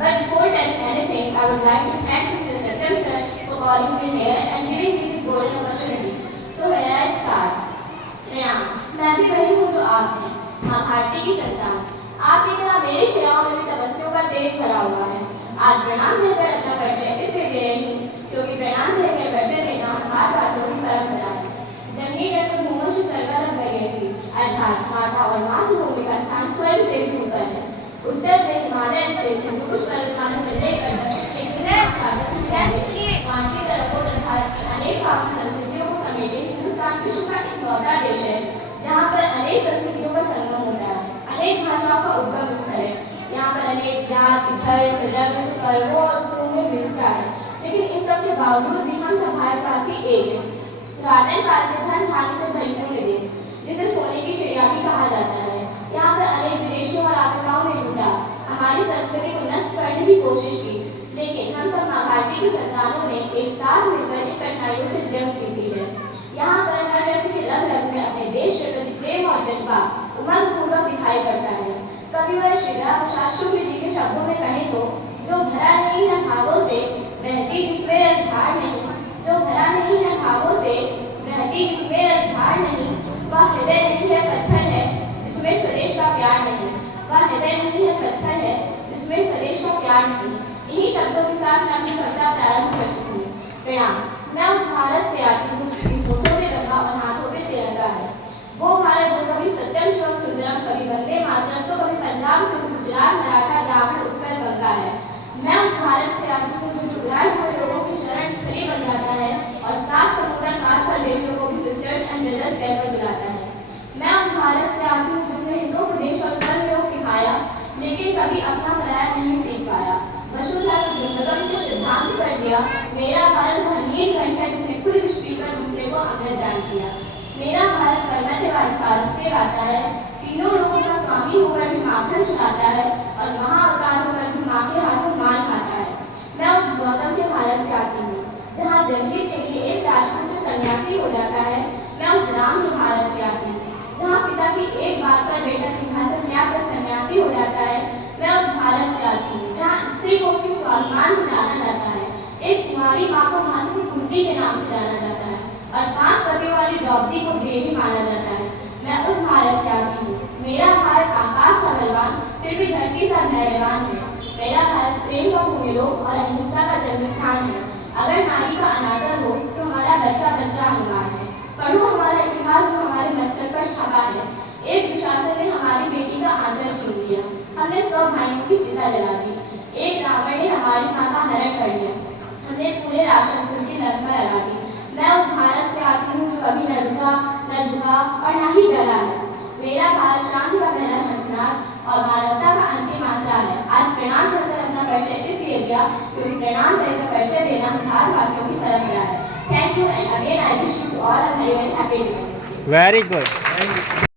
But before telling anything, I would like to thank Mr. Satyam sir for calling me here and giving me this golden opportunity. So here I start. प्रणाम, मैं भी वही हूँ जो आप हैं, माँ भारती की संतान। आपकी तरह मेरी शिराओं में भी तपस्याओं का तेज भरा हुआ है। आज प्रणाम देकर अपना परिचय इसलिए दे रही हूँ क्योंकि प्रणाम देकर परिचय देना हम भारतवासियों की परंपरा है। जंगी जन्मभूमि से सर्वदा भगेसी अर्थात माता और मातृभूमि का स्थान स्वर्ग से भी ऊपर है। उत्तर में हिमालय स्थित हिंदुकुश पर्वतमाला से लेकर दक्षिण में हिंदुस्तान की तरफ उत्तर भारत की अनेक पावन संस्कृतियों को समेटे हिंदुस्तान विश्व का इकलौता देश है जहाँ पर अनेक संस्कृतियों का संगम होता है, अनेक भाषाओं का उद्गम स्थल है। यहाँ पर अनेक जाति, धर्म, रंग, पर्वों और उत्सवों में विविधता है, लेकिन इन सब के बावजूद भी हम सब भारतवासी एक हैं। पुरातन काल से धन धान्य से भरपूर देश, जिसे सोने की चिड़िया भी कहा जाता है। यहाँ पर अनेक विदेशियों और आक्रमणों ने लूटा, हमारी संस्कृति को नष्ट करने की कोशिश की, लेकिन हम सब माँ भारती की संतानों ने एक साथ मिलकर इन कठिनाइयों से जंग जीती है। यहाँ पर हर व्यक्ति के रग रग में अपने देश के प्रति प्रेम और जज्बा उमंग पूर्वक दिखाई पड़ता है। कविवर श्री राम शास्त्री जी के शब्दों में कहें तो, जो भरा नहीं है भावों से बहती जिसमें रसधार नहीं, जो भरा नहीं है भावों से बहती जिसमें रसधार नहीं, वह हृदय नहीं है पत्थर है जिसमें स्वदेश का प्यार नहीं, वह हृदय नहीं है पत्थर है जिसमें स्वदेश का प्यार नहीं। इन्हीं शब्दों के साथ मैं अपनी कविता प्रारंभ करती हूँ। प्रणाम, मैं उस भारत से आती हूँ जिसकी होठों में गंगा और हाथों में तिरंगा है। वो भारत जो कभी सत्यम शिवम सुंदरम, कभी वंदे मातरम तो कभी पंजाब से गुजरात, मराठा, द्राविड़, उत्तर बंगा है। मैं उस भारत से आती हूँ जो ठुकराए हुए लोगों की शरण स्थली बन जाता है और सात समुद्र पार प्रदेशों को भी सिस्टर्स एंड ब्रदर्स कहकर बुलाता है। मैं उस भारत से आती हूँ जिसने हिंदू प्रदेश और कर्म योग सिखाया, लेकिन कभी अपना पराया नहीं सीख पाया। वसुंधरा बिंबगम के सिद्धांत पर जिया, मेरा भारत वह नीलकंठ है जिसने खुद विष पीकर दूसरे को अमृत दान किया। मेरा भारत कर्मठवाधिकार से आता है, तीनों लोगों का स्वामी होकर भी माखन चुराता है और महाअवतार होकर भी माँ के हाथों मान खाता है। मैं उस गौतम के भारत से आती हूँ जहाँ जनहित के लिए एक राजपूत सन्यासी हो जाता है। मैं उस राम के भारत से आती हूँ जहाँ पिता की एक बात पर बेटा सिंहासन त्याग कर सन्यासी हो जाता है। मैं उस भारत से आती हूँ जहाँ स्त्री को उसके स्वाभिमान से जाना जाता है, एक कुमारी माँ को महासी की कुंती के नाम से जाना जाता है और 5 पतियों वाली द्रौपदी को देवी माना जाता है। मैं उस भारत से आती हूँ, मेरा भारत आकाश सा बलवान फिर भी धरती सा धैर्यवान है। मेरा भारत प्रेम का भूमिलोक और अहिंसा का जन्मस्थान है। अगर नारी का अनादर हो तो हमारा बच्चा बच्चा हनुमान है। पढ़ो हमारा इतिहास जो हमारे मत्सर पर छपा है। एक दुशासन ने हमारी बेटी का आंचल छीन लिया, हमने 100 भाइयों की चिता जला दी। एक रावण ने हमारी माँ का हरण कर लिया, हमने पूरे राक्षसकुल की लंका लगा दी। मैं उस भारत से आती हूँ जो कभी न रुका, न झुका और न ही डरा है। मेरा भारत शांति का पहला शंखनाद और मानवता का अंतिम आसरा है। आज प्रणाम करकर अपना परिचय इसलिए दिया क्योंकि प्रणाम करके परिचय देना हम भारतवासियों की परंपरा है। Thank you and again I wish you all a very very happy Independence Day. Very good.